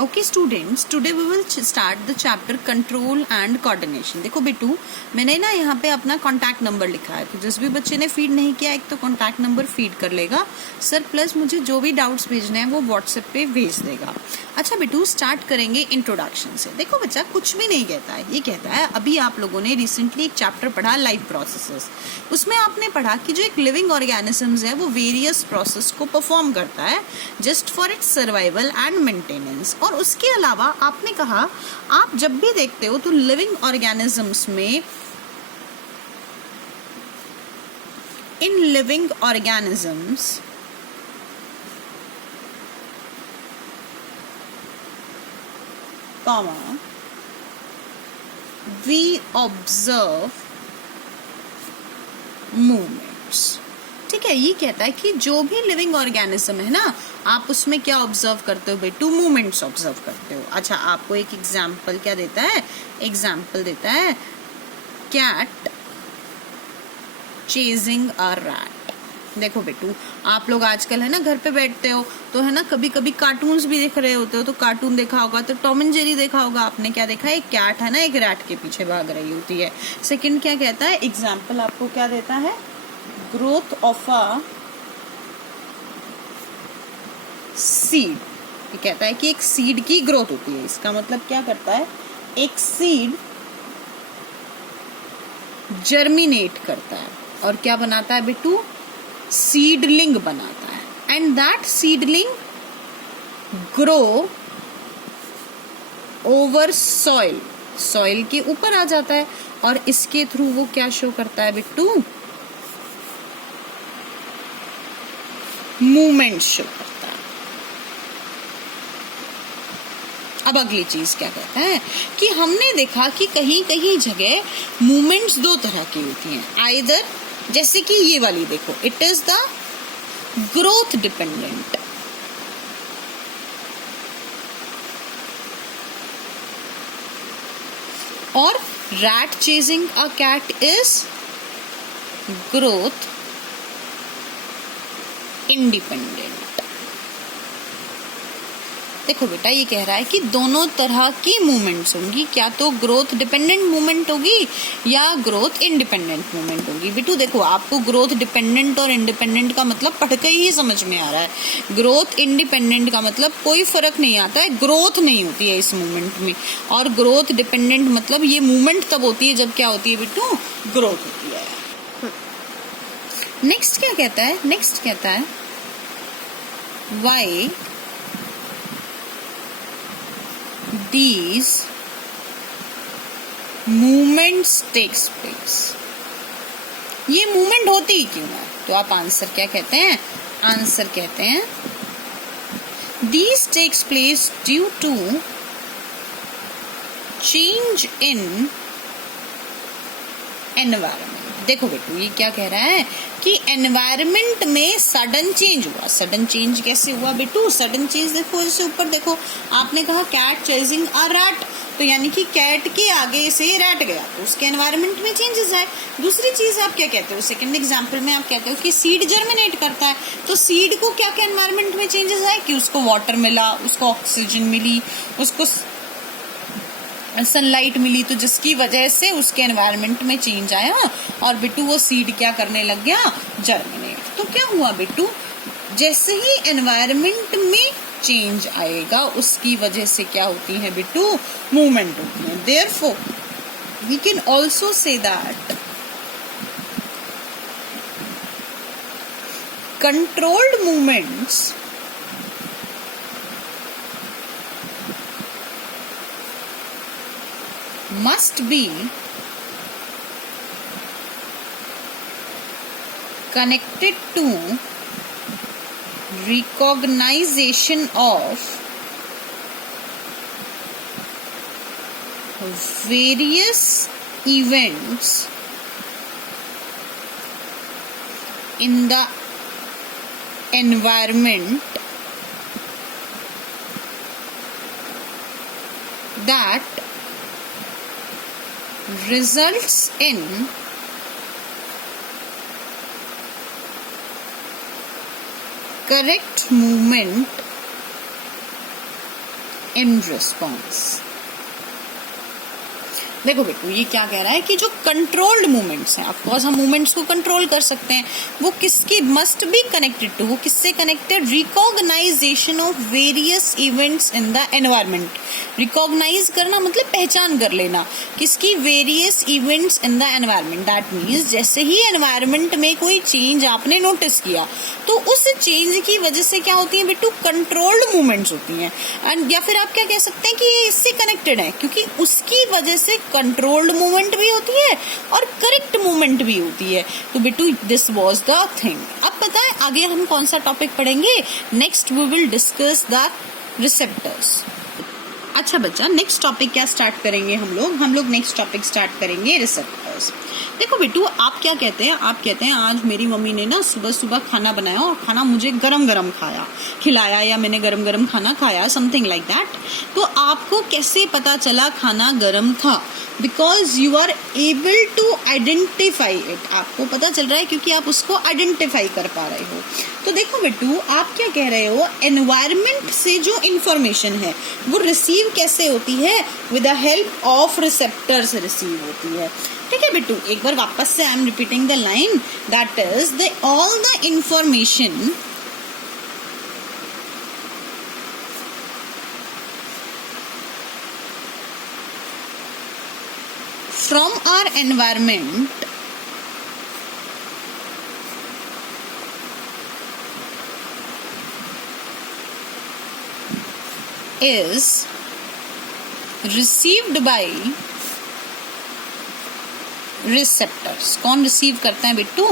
Okay students, today we will start the chapter control and coordination. देखो बेटू, मैंने ना यहाँ पे अपना कॉन्टैक्ट नंबर लिखा है, तो जिस भी बच्चे ने फीड नहीं किया एक तो कॉन्टैक्ट नंबर फीड कर लेगा सर, प्लस मुझे जो भी डाउट्स भेजने हैं वो व्हाट्सएप पे भेज देगा। अच्छा बेटू, स्टार्ट करेंगे इंट्रोडक्शन से। देखो बच्चा कुछ भी नहीं कहता है, ये कहता है अभी आप लोगों ने रिसेंटली एक चैप्टर पढ़ा लाइफ प्रोसेसेस, उसमें आपने पढ़ा कि जो एक लिविंग ऑर्गेनिजम्स है वो वेरियस प्रोसेस को परफॉर्म करता है just for its survival and maintenance. और उसके अलावा आपने कहा आप जब भी देखते हो तो लिविंग ऑर्गेनिजम्स में, in living organisms comma we observe movements। ठीक है, ये कहता है कि जो भी लिविंग ऑर्गेनिज्म है ना, आप उसमें क्या ऑब्जर्व करते हो बेटू? मूवमेंट्स ऑब्जर्व करते हो। अच्छा, आपको एक एग्जाम्पल क्या देता है? एग्जाम्पल देता है कैट चेजिंग अ रैट। देखो बेटू, आप लोग आजकल है ना घर पे बैठते हो तो है ना कभी कभी कार्टून्स भी देख रहे होते हो, तो कार्टून देखा होगा तो टॉम एंड जेरी देखा होगा आपने। क्या देखा है? एक कैट है ना एक रैट के पीछे भाग रही होती है। सेकंड क्या कहता है? एग्जाम्पल आपको क्या देता है? Growth of a seed. ये कहता है कि एक सीड की ग्रोथ होती है। इसका मतलब क्या करता है? एक सीड जर्मिनेट करता है और क्या बनाता है बेटू? सीडलिंग बनाता है। And that seedling grow over soil, soil के ऊपर आ जाता है और इसके थ्रू वो क्या शो करता है बेटू? मूवमेंट शो करता है। अब अगली चीज क्या कहता है कि हमने देखा कि कहीं कहीं जगह मूवमेंट्स दो तरह की होती हैं। आइदर जैसे कि ये वाली देखो, it is the growth dependent, और rat chasing a cat is growth independent. देखो बेटा, ये कह रहा है कि दोनों तरह की मूवमेंट्स होंगी, क्या तो ग्रोथ डिपेंडेंट मूवमेंट होगी या ग्रोथ इंडिपेंडेंट मूवमेंट होगी। बेटू देखो, आपको ग्रोथ डिपेंडेंट और इंडिपेंडेंट का मतलब पढ़ के ही समझ में आ रहा है। ग्रोथ इंडिपेंडेंट का मतलब कोई फर्क नहीं आता है, ग्रोथ नहीं होती है इस मूवमेंट में। और ग्रोथ डिपेंडेंट मतलब ये मूवमेंट तब होती है जब क्या होती है बेटू? ग्रोथ होती है। नेक्स्ट क्या कहता है? नेक्स्ट कहता है why these movements takes place। ये मूवमेंट होती ही क्यों है? तो आप आंसर क्या कहते हैं? आंसर कहते हैं these takes place due to change in environment। देखो बेटू, ये क्या कह रहा है कि एनवायरमेंट में सडन चेंज हुआ। सडन चेंज कैसे हुआ बेटू? सडन चेंज देखो, जैसे ऊपर देखो, आपने कहा कैट चेजिंग अ रैट, तो यानी कि कैट के आगे से रैट गया तो उसके एनवायरमेंट में चेंजेस है। दूसरी चीज आप क्या कहते हो? सेकंड एग्जांपल में आप कहते हो कि सीड जर्मिनेट करता है, तो सीड को क्या क्या एनवायरमेंट में चेंजेस है कि उसको वाटर मिला, उसको ऑक्सीजन मिली, उसको सनलाइट मिली, तो जिसकी वजह से उसके एनवायरनमेंट में चेंज आया और बेटू वो सीड क्या करने लग गया? जर्मिनेट। तो क्या हुआ बेटू? जैसे ही एनवायरनमेंट में चेंज आएगा उसकी वजह से क्या होती है बेटू? मूवमेंट होती है। Therefore we can also say that controlled movements must be connected to recognition of various events in the environment that results in correct movement in response. देखो बेटू ये क्या कह रहा है कि जो कंट्रोल्ड मूवमेंट्स हैं, ऑफ कोर्स हम मूवमेंट्स को कंट्रोल कर सकते हैं, वो किसकी मस्ट बी कनेक्टेड टू, वो किससे connected, recognization of various events in the environment. Recognize करना मतलब पहचान कर लेना, किसकी, various events in the environment. That means जैसे ही एनवायरमेंट में कोई चेंज आपने नोटिस किया तो उस चेंज की वजह से क्या होती है बेटू, कंट्रोल्ड मूवमेंट्स होती हैं। एंड या फिर आप क्या कह सकते हैं कि ये इससे कनेक्टेड है, क्योंकि उसकी वजह से कंट्रोल्ड मूवमेंट भी होती है और करेक्ट मूवमेंट भी होती है। तो बेटू दिस वाज द थिंग। अब पता है आगे हम कौन सा टॉपिक पढ़ेंगे, next we will discuss the receptors. अच्छा बच्चा, नेक्स्ट टॉपिक क्या स्टार्ट करेंगे हम लोग नेक्स्ट टॉपिक स्टार्ट करेंगे रिसेप्टर्स। देखो बेटू आप क्या कहते हैं, आप कहते हैं आज मेरी मम्मी ने ना सुबह सुबह खाना बनाया और खाना मुझे गरम गरम खिलाया या मैंने गरम गरम खाना खाया, समथिंग लाइक दैट। तो आपको कैसे पता चला खाना गरम था? Because you are able to identify it, आपको पता चल रहा है क्योंकि आप उसको आइडेंटिफाई कर पा रहे हो। तो देखो बेटू आप क्या कह रहे हो, एनवायरमेंट से जो इंफॉर्मेशन है वो रिसीव कैसे होती है, with the help of receptors receive होती है। ठीक है बेटू, एक बार वापस से I am repeating the line, that is the all the information from our environment is received by receptors। कौन रिसीव करते हैं बेटू,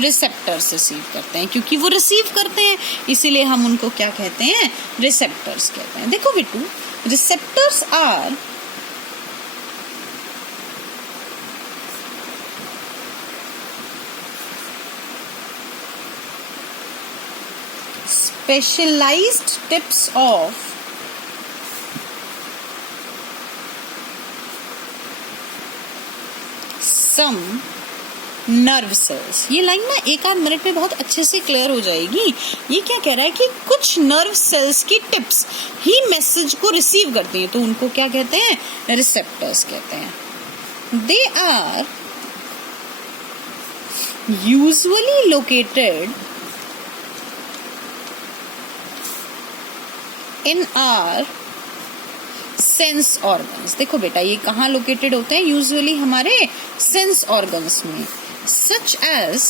रिसेप्टर्स रिसीव करते हैं, क्योंकि वो रिसीव करते हैं इसीलिए हम उनको क्या कहते हैं, रिसेप्टर्स कहते हैं। देखो बेटू receptors are specialized tips of some nerve cells। ये लाइन ना एक आध मिनट में बहुत अच्छे से क्लियर हो जाएगी। ये क्या कह रहा है कि कुछ नर्व सेल्स की टिप्स ही मैसेज को रिसीव करती हैं, तो उनको क्या कहते हैं, रिसेप्टर्स कहते हैं। They are usually located in our sense organs. देखो बेटा ये कहाँ लोकेटेड होते हैं, यूजुअली हमारे सेंस ऑर्गन्स में, such as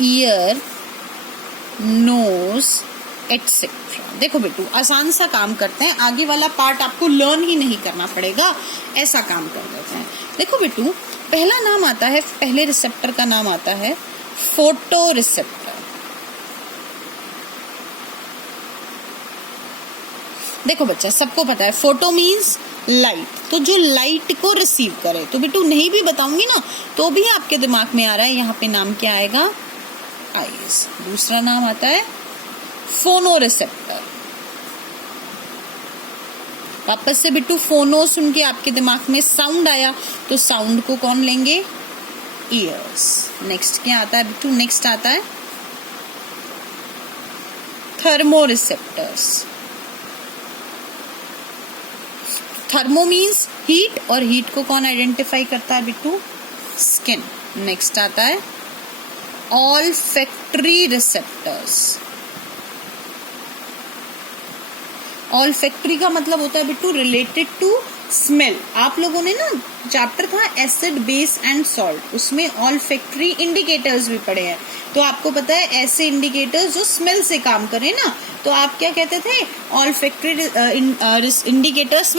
ear, nose etcetera. देखो बेटू आसान सा काम करते हैं, आगे वाला पार्ट आपको लर्न ही नहीं करना पड़ेगा, ऐसा काम कर देते हैं। देखो बेटू पहला नाम आता है, पहले रिसेप्टर का नाम आता है फोटो रिसेप्टर। देखो बच्चा सबको पता है फोटो मीन्स लाइट, तो जो लाइट को रिसीव करे। तो बेटू नहीं भी बताऊंगी ना तो भी आपके दिमाग में आ रहा है, यहाँ पे नाम क्या आएगा, आईज। दूसरा नाम आता है फोनो रिसेप्टर। वापस से बेटू फोनो सुन के आपके दिमाग में साउंड आया, तो साउंड को कौन लेंगे, ईयर्स। नेक्स्ट क्या आता है बेटू, नेक्स्ट आता है thermo receptors. Thermo means heat, और हीट को कौन आइडेंटिफाई करता है बेटू, स्किन। नेक्स्ट आता है ऑल्फैक्टरी रिसेप्टर्स। ऑल्फैक्टरी का मतलब होता है बेटू रिलेटेड टू स्मेल। आप लोगों ने ना चैप्टर था एसिड बेस एंड सॉल्ट, उसमें ऑल्फैक्टरी इंडिकेटर्स भी पढ़े हैं, तो आपको पता है ऐसे इंडिकेटर्स जो स्मेल से काम करें ना, तो आप क्या कहते थे, ऑल्फैक्टरी इंडिकेटर्स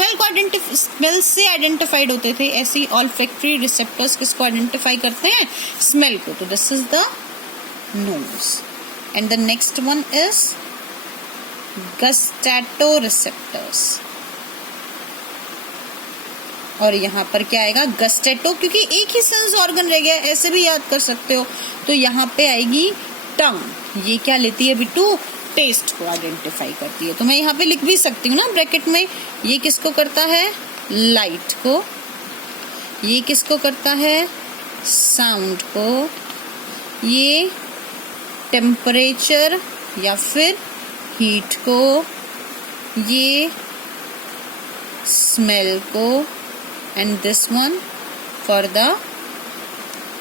स्मेल से आइडेंटिफाइड होते थे, ऐसे ऑल्फैक्टरी रिसेप्टर्स किसको आइडेंटिफाई करते हैं, स्मेल को। तो this is the nose and the next one is gustatory receptors. और यहाँ पर क्या आएगा, गस्टेटो, क्योंकि एक ही सेंस ऑर्गन रह गया, ऐसे भी याद कर सकते हो। तो यहाँ पे आएगी टंग, ये क्या लेती है बिट्टू, टेस्ट को आइडेंटिफाई करती है। तो मैं यहाँ पे लिख भी सकती हूँ ना ब्रैकेट में, ये किसको करता है, लाइट को, ये किसको करता है, साउंड को, ये टेम्परेचर या फिर हीट को, ये स्मेल को, and this one for the